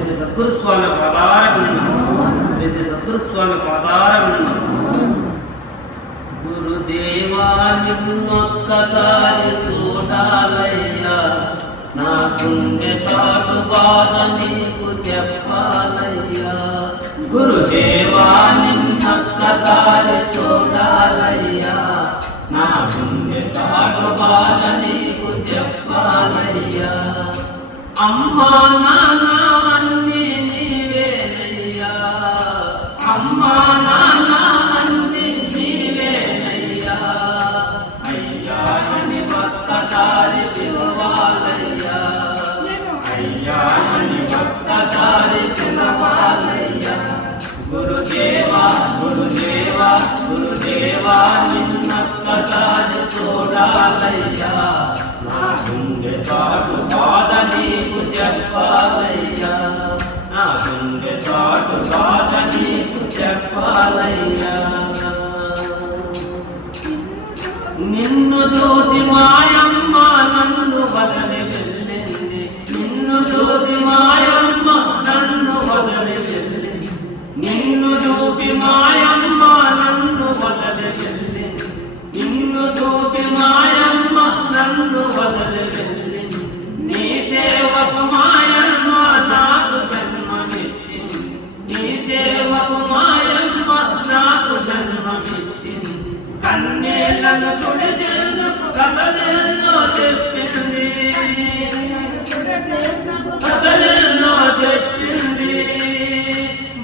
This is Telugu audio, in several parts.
శ్రీ సద్గురు స్వామి పాదారవిందం, శ్రీ సద్గురు స్వామి పాదారవిందం. గురుదేవా నిన్నొక్కసారి చూడాలయ్యా, నా గుండె సాటు బాధ నీకు చెప్పాలయ్యా. గురుదేవా నిన్నొక్కసారి చూడాలయ్యా, నా గుండె సాటు బాధ నీకు చెప్పాలయ్యా. అమ్మా నాన్న అన్నీ నీవేనయ్యా, అమ్మా నాన్న అన్నీ నీవేనయ్యా. అయ్యా అని ఒక్కసారి పిలవాలయ్యా, అయ్యా అని ఒక్కసారి పిలవాలయ్యా. గురుదేవా గురుదేవా గురుదేవా నిన్నొక్కసారి చూడాలయ్యా, నా గుండె సాటు బాధ నీకు చెప్పాలయ్యా, నా గుండె సాటు బాధ నీకు చెప్పాలయ్యా. నిన్ను చూసి మాయమ్మ నన్ను వదిలి వెళ్ళింది, నిన్ను చూసి మాయమ్మ నన్ను వదిలి వెళ్ళింది. నిన్ను చూపి మాయమ్మ నన్ను వదిలి వెళ్ళింది, నిన్ను చూపి మాయమ్మ నన్ను వదిలి వెళ్ళింది. నీ సేవకు మాయమ్మ నాకు జన్మనిచ్చింది, నీ సేవకు మాయమ్మ నాకు జన్మనిచ్చింది. కన్నీళ్లను తుడిచేందుకు కథలెన్నో చెప్పింది, కథలెన్నో చెప్పింది.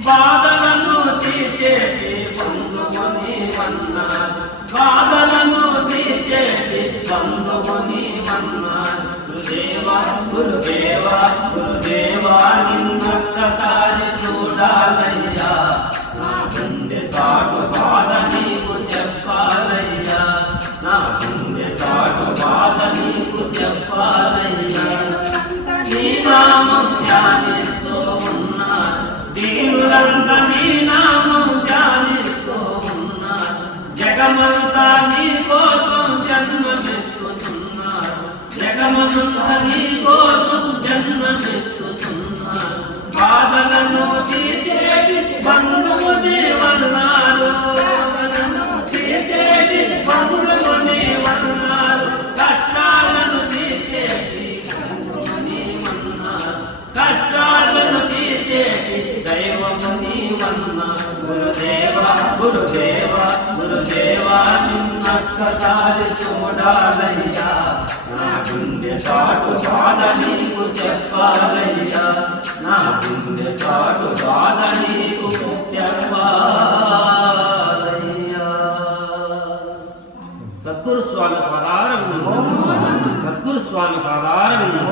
బాధలను తీర్చేటి బంధువుని వన్నాడు, బాధలను తీర్చేటి బంధువుని వన్నాడు. గురుదేవా గురుదేవా గురుదేవా నిన్నొక్కసారి చూడాలయ్యా, నా గుండె సాటు బాధ నీకు చెప్పాలయ్యా, నా గుండె సాటు బాధ నీకు చెప్పాలయ్యా. నీ నామం ధ్యానిస్తూ ఉన్నా, దీనులంతా నీ నామం ధ్యానిస్తూ ఉన్నా. జగమంతా నీ కోసం జన్మమెత్తుతున్నారు, జగమంతా నీ కోసం జన్మమెత్తుతున్నారు. బాధలను తీర్చేటి బంధువుని వన్నారు, బాధలను తీర్చేటి బంధువుని వన్నారు. కష్టాలను తీర్చేటి బంధువుని వన్నారు, కష్టాలను తీర్చేటి దైవముని వన్నారు. గురుదేవా గురుదేవా గురుదేవా నిన్నొక్కసారి చూడాలయ్యా, నా గుండె సాటు బాధ నీకు చెప్పాలయ్యా, నా గుండె సాటు బాధ నీకు చెప్పాలయ్యా. సద్గురు స్వామి పాదారవిందం, సద్గురు స్వామి పాదారవిందం.